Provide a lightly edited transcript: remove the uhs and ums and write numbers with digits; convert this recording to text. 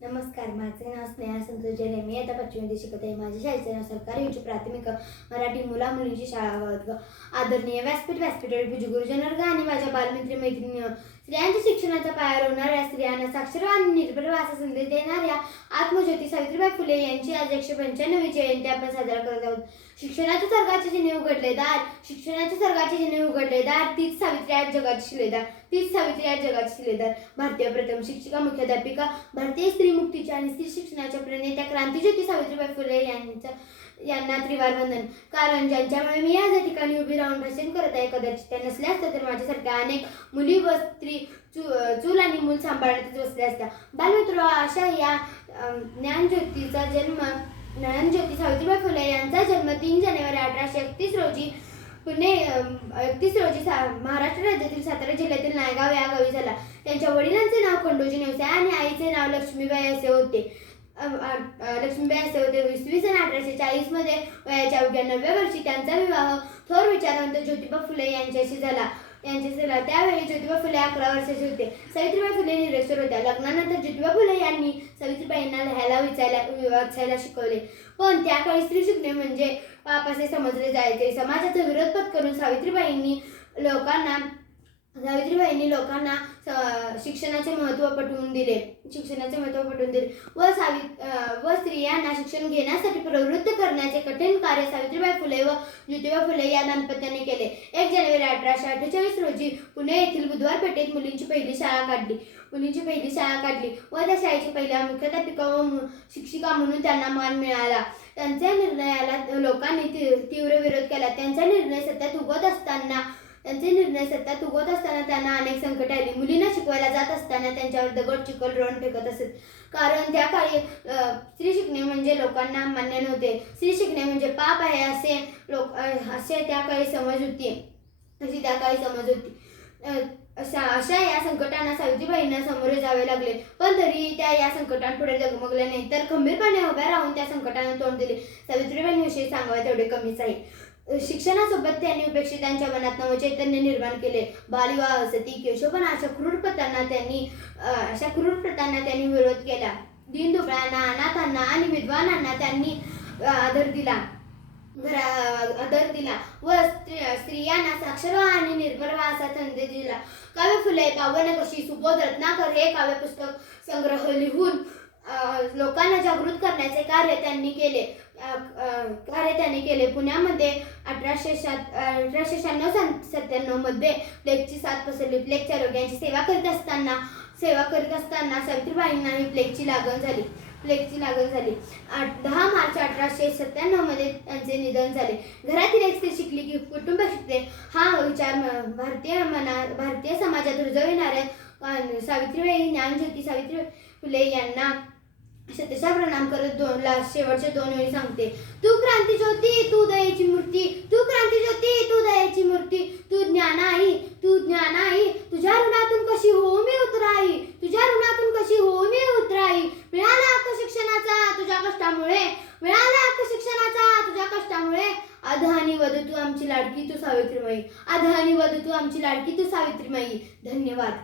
नमस्कार, माझे नाव स्नेहा संतोष जैन. मी आता 5वी शिकत आहे. माझ्या शाळेचे नाव सरकारी उच्च प्राथमिक मराठी मुला मुलींची शाळा वर्ग. आदरणीय व्यासपीठ गुरुजन वर्ग आणि माझ्या बालमित्र मैत्रिणी, स्त्रियांच्या शिक्षणाचा पाया रोवणाऱ्या, स्त्रियांना साक्षर आणि निर्भय असा संदेश देणाऱ्या आत्मज्योती सावित्रीबाई फुले यांची आज 195वी जयंती आपण साजरा करत आहोत. शिक्षणाच्या स्वर्गाचे जिने उघडले दार, शिक्षणाच्या स्वर्गाचे जिने उघडले दार, तीच सावित्री आज जगाची शिलेदार, तीच सावित्री आज जगाची शिलेदार. भारतीय प्रथम शिक्षिका, मुख्याध्यापिका, भारतीय स्त्री मुक्तीच्या आणि स्त्री शिक्षणाच्या प्रणेत्या क्रांतीज्योती सावित्रीबाई फुले यांना त्रिवार वंदन. कारण ज्यांच्यामुळे मी आज या ठिकाणी उभी राहून भाषण करत आहे, कदाचित त्या नसल्या असत्या तर माझ्यासारख्या अनेक मुली व स्त्री चूल आणि मूल सांभाळतच बसल्या असत्या. बालमित्र, अशा या ज्ञानज्योती सावित्रीबाई फुले यांचा जन्म 3 जानेवारी 1831 रोजी पुणे 31 रोजी महाराष्ट्र राज्यातील सातारा जिल्ह्यातील नायगाव या गावी झाला. त्यांच्या वडिलांचे नाव खंडोजी नेवसे आणि आईचे नाव लक्ष्मीबाई असे होते. इसवी सन 1840 मध्ये वयाच्या अवघ्या 9व्या वर्षी त्यांचा विवाह थोर विचारवंत ज्योतिबा फुले यांच्याशी झाला. त्यावेळी ज्योतिबा फुले 11 वर्षाचे होते. सावित्रीबाई फुले निरक्षर होत्या. लग्नानंतर ज्योतिबा फुले यांनी सावित्रीबाईंना लिहायला वाचायला शिकवले. पण त्या काळी स्त्री शिकणे म्हणजे पाप असे समजले जायचे. समाजाचा विरोध पत्करून सावित्रीबाईंनी लोकांना शिक्षणाचे महत्त्व पटवून दिले व स्त्रियांना शिक्षण घेण्यासाठी प्रवृत्त करण्याचे कठीण कार्य सावित्रीबाई फुले व ज्योतिबा फुले या दाम्पत्याने केले. 1 जानेवारी 1848 रोजी पुणे येथील बुधवार पेठेत मुलींची पहिली शाळा काढली व त्या शाळेची पहिल्या मुख्याध्यापिका व शिक्षिका म्हणून त्यांना मान मिळाला. त्यांच्या निर्णयाला लोकांनी तीव्र विरोध केला. त्यांचा निर्णय सत्यात उगवत असताना त्यांना अनेक संकटे आली. मुलींना शिकवायला जात असताना त्यांच्यावर दगड, चिखल, रोण फेकत असत. कारण त्या काळी स्त्री शिकणे म्हणजे लोकांना मान्य नव्हते. स्त्री शिकणे म्हणजे पाप आहे अशी त्या काळी समज होती. अशा या संकटांना सावित्रीबाईंना सामोरे जावे लागले. पण तरी त्या या संकटांपुढे डगमगल्या नाही, तर खंबीरपणे उभ्या राहून त्या संकटांना तोंड दिले. सावित्रीबाईंविषयी सांगावे तेवढे कमीच आहे. शिक्षणासोबत त्यांनी उपेक्षितांच्या मनात नवचैतन्य निर्माण केले. बालविवाह, सती, केशवपणा अशा क्रूर प्रथांना त्यांनी विरोध केला. दीनदुबळ्यांना, अनाथांना आणि विधवांना त्यांनी आदर दिला व स्त्रियांना साक्षर आणि निर्भय असा संदेश दिला. काव्य फुले, पावनकशी, सुबोध, रत्नाकर हे काव्यपुस्तक संग्रह लिहून लोकांना जागृत करण्याचे कार्य त्यांनी केले. पुण्यामध्ये 1896-97 मध्ये प्लेगची साथ पसरली. प्लेगच्या रोग्यांची सेवा करीत असताना सावित्रीबाईंना प्लेगची लागण झाली. 10 मार्च 1897 मध्ये त्यांचे निधन झाले. घरातील एक स्त्री शिकली की कुटुंब शिकते हा विचार भारतीय समाजात रुजविणाऱ्या सावित्रीबाई ज्ञानज्योती सावित्रीबाई फुले यांना शतशः प्रणाम करत शेवटचे 2 वेळी सांगते. तू क्रांती ज्योती, तू दयेची मूर्ती, तू क्रांती ज्योती, तू दयेची मूर्ती, तू ज्ञान आई, तुझ्या ऋणातून कशी हो मी उतराई, मिळाला हक्क शिक्षणाचा तुझ्या कष्टामुळे, अधानी वध तू आमची लाडकी तू सावित्रीमाई, धन्यवाद.